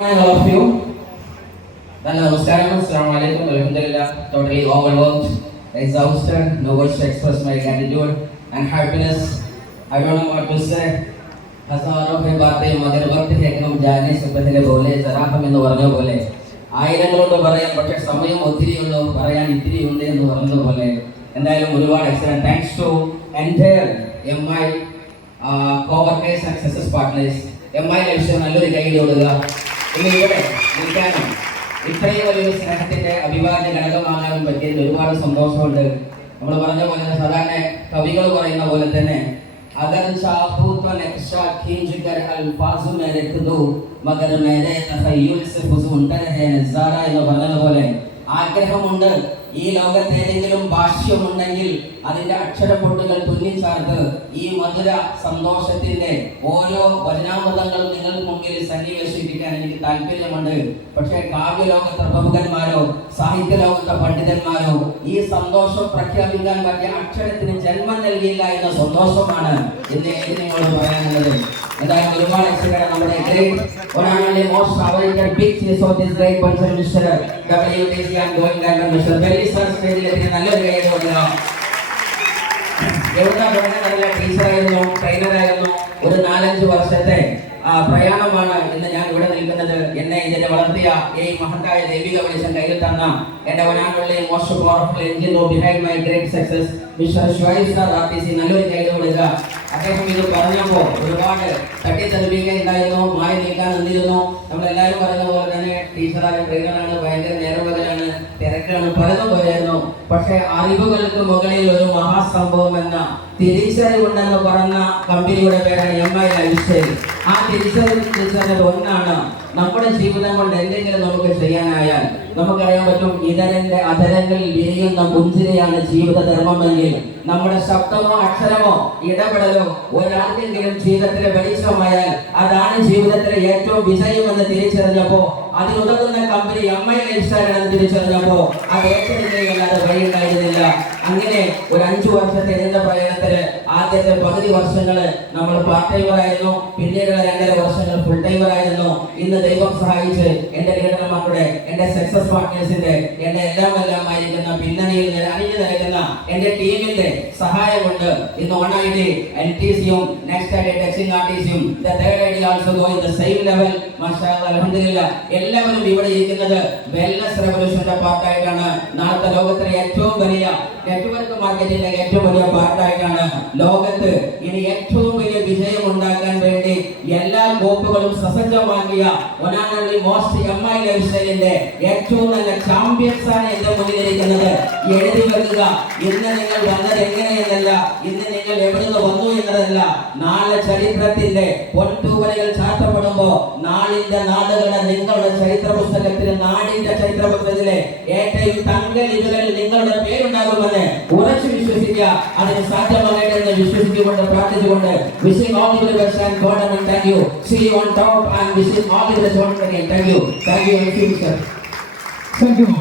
All of you. Namaskaram, Assalamu alaikum, Alhamdulillah. Totally overworked, exhausted, no words to express my gratitude and happiness. I don't know what to say. हजारों की बातें मगर वक्त है कि हम जाने से पहले बोले जरा हम इन्हें वरने बोले ആയിരങ്ങളോട് പറയാൻ പക്ഷേ സമയം ഒത്തിരിയുള്ളൂ പറയാൻ ഇത്തിരി ഉണ്ട് എന്ന് പറഞ്ഞതുപോലെ എന്തായാലും ഒരുപാട് excellent thanks to entire MI coworkers and success partners MI ലക്ഷ്യം നല്ലൊരു കൈയ്യിൽ കൊടുക്കുക ഇന്ന് ഇവിടെ നിൽക്കാനും ഇത്രയും വലിയൊരു സ്നേഹത്തിന്റെ അഭിവാദ്യ ഘടകമാകാനും പറ്റിയതിൽ ഒരുപാട് സന്തോഷമുണ്ട്. നമ്മൾ പറഞ്ഞ പോലെ സാധാരണ കവികൾ പറയുന്ന പോലെ തന്നെ अगर चाहूं तो नक्शा खींच कर अल्फाज में रख दो मगर मेरे तखय्युल से फुजूंतर है नज़ारा എന്ന് പറഞ്ഞതുപോലെ ആഗ്രഹമുണ്ട് ഈ ലോകത്ത് ഏതെങ്കിലും ഭാഷ്യമുണ്ടെങ്കിൽ അതിന്റെ അക്ഷരപ്പൊട്ടുകൾ തുന്നിച്ചാർത്ത് ഈ മധുര സന്തോഷത്തിന്റെ ഓരോ വചനാമൃതങ്ങളും നിങ്ങൾക്ക് മുമ്പിൽ സന്നിവേശിപ്പിക്കാൻ എനിക്ക് താല്പര്യമുണ്ട്. പക്ഷേ കാവ്യലോകത്തെ പ്രമുഖന്മാരോ സാഹിത്യ ലോകത്തെ പണ്ഡിതന്മാരോ ഈ സന്തോഷം പ്രഖ്യാപിക്കാൻ പറ്റിയ അക്ഷരത്തിന് ജന്മം നൽകിയില്ല എന്ന സന്തോഷമാണ് ഇന്ന് എനിക്ക് നിങ്ങളോട് പറയാനുള്ളത്. എന്തായാലും ഒരുപാട് എക്സിക്കട നമ്മുടെ great most awaited big cheese of this great person mister WTC and going diamond mister very sir സ്റ്റേജിലെത്തി നല്ലൊരു കൈ കൊടുക്കുക. എവിടെ തുടങ്ങുന്നതല്ല, ടീച്ചറായിരുന്നു, ട്രെയിനറായിരുന്നു. ഒരു 4-5 വർഷത്തെ പ്രയാണമാണ് ഇന്ന് ഞാൻ ഇവിടെ നിൽക്കുന്നത്. എന്നെ ഇതിനെ വളർത്തിയ ഈ മഹത്തായ ദൈവിക വെളിച്ചം കയ്യിൽ തന്ന എന്റെ വനാനുള്ള most powerful engine behind my great success mister Shuaib sir RTC നല്ലൊരു കൈ കൊടുക്കുക. അദ്ദേഹം ഇത് പറഞ്ഞപ്പോൾ ഒരുപാട് തട്ടിത്തെറിപ്പിക്കുകയുണ്ടായിരുന്നു, മായി നിൽക്കാൻ നിന്നിരുന്നു. നമ്മളെല്ലാവരും പറയുന്ന പോലെ തന്നെ ടീച്ചറാണ്, ട്രെയിനറാണ്, ഭയങ്കര നേർവകലാണ്, തിരക്കാണ്, പലതും പോയായിരുന്നു. പക്ഷെ അറിവുകൾക്ക് മുകളിൽ ഒരു മഹാസംഭവം എന്ന തിരിച്ചറിവുണ്ടെന്ന് പറഞ്ഞ കമ്പനിയുടെ പേരാണ് MI ലൈഫ്സ്റ്റൈൽ. ആ തിരിച്ചറിവ് ഒന്നാണ്, നമ്മുടെ ജീവിതം കൊണ്ട് എന്തെങ്കിലും നമുക്ക് ചെയ്യാനായാൽ നമുക്കറിയാൻ പറ്റും. ഇതരന്റെ അധരങ്ങളിൽ വിരിയുന്ന പുഞ്ചിരിയാണ് ജീവിത ധർമ്മമെങ്കിൽ നമ്മുടെ ശബ്ദമോ അക്ഷരമോ ഇടപെടലോ ഒരാൾക്കെങ്കിലും ജീവിതത്തിലെ വെളിച്ചമായാൽ അതാണ് ജീവിതത്തിലെ ഏറ്റവും വിജയമെന്ന് തിരിച്ചറിഞ്ഞപ്പോ അതിനുതകുന്ന കമ്പനി MI ലൈഫ്സ്റ്റൈൽ എന്ന് തിരിച്ചറിഞ്ഞപ്പോ അത് ഏറ്റെടുക്കുകയല്ലാതെ വഴിയുണ്ടായിരുന്നില്ല. അങ്ങനെ ഒരു 5 വർഷത്തെ ഇതിന്റെ പ്രയാണത്തില് ആദ്യത്തെ പകുതി വർഷങ്ങള് നമ്മൾ പാർട്ട് ടൈമറായിരുന്നു, പിന്നീടുള്ള 2.5 വർഷങ്ങൾ ഫുൾ ടൈമറായിരുന്നു. ഇന്ന് ദൈവം സഹായിച്ച് എന്റെ ലീഡർമാരുടെ, എന്റെ സക്സസ് പാർട്ട്നേഴ്സിന്റെ, എന്റെ എല്ലാമായിരിക്കുന്ന പിന്നണിയിൽ അണിഞ്ഞു നിൽക്കുന്ന എന്റെ ടീമിന്റെ സഹായം കൊണ്ട് ഇന്ന് ഓണായിട്ട് LTCയും നെക്സ്റ്റ് ആയിട്ട് ടെക്സിംഗ് RTCയും third ID also go in the same level. മാഷാഅല്ലാഹ് അൽഹംദുലില്ലാ എല്ലാവരും ഇവിടെ ഇരിക്കുന്നത് വെൽനസ് റെവല്യൂഷന്റെ പാർട്ടായിട്ടാണ്. നാളത്തെ ലോകത്തിലെ ഏറ്റവും വലിയ നെറ്റ്വർക്ക് മാർക്കറ്റിന്റെ ഏറ്റവും വലിയ പാർട്ടായിട്ടാണ്. ലോകത്ത് ഇനി ഏറ്റവും വലിയ വിജയം ഉണ്ടാക്കാൻ വേണ്ടി എല്ലാ കോപ്പുകളും സസജ്ജമാക്കിയ മോസ്റ്റ് MI ലൈഫ്സ്റ്റൈലിന്റെ ഏറ്റവും നല്ല ചാമ്പ്യൻസ് ആണ് എന്റെ മുന്നിലിരിക്കുന്നത്. എഴുതി വെക്കുക, ഇന്ന് നിങ്ങൾ വന്നത് എങ്ങനെയെന്നല്ല, ഇന്ന് നിങ്ങൾ എവിടുന്ന് വന്നു എന്നതല്ല, നാളെ ചരിത്രത്തിന്റെ പൊൻതൂവലുകൾ ചാർത്തപ്പെടുമ്പോ നാടിന്റെ നാടുകളുടെ നിങ്ങളുടെ ചരിത്ര പുസ്തകത്തിലെ നാടിന്റെ ചരിത്ര പുസ്തകത്തിലെ ഏറ്റവും തങ്കലിപികളിൽ നിങ്ങളുടെ പേരുണ്ടാകുമെന്ന് ഉറച്ചു വിശ്വസിക്കുക. അതിന് സാധ്യമാകട്ടെ എന്ന് വിശ്വസിച്ചുകൊണ്ട് പ്രാർത്ഥിച്ചുകൊണ്ട് wishing all the best and God and thank you. See you on top and wishing all the best once again. Thank you. Thank you, sir. Thank you.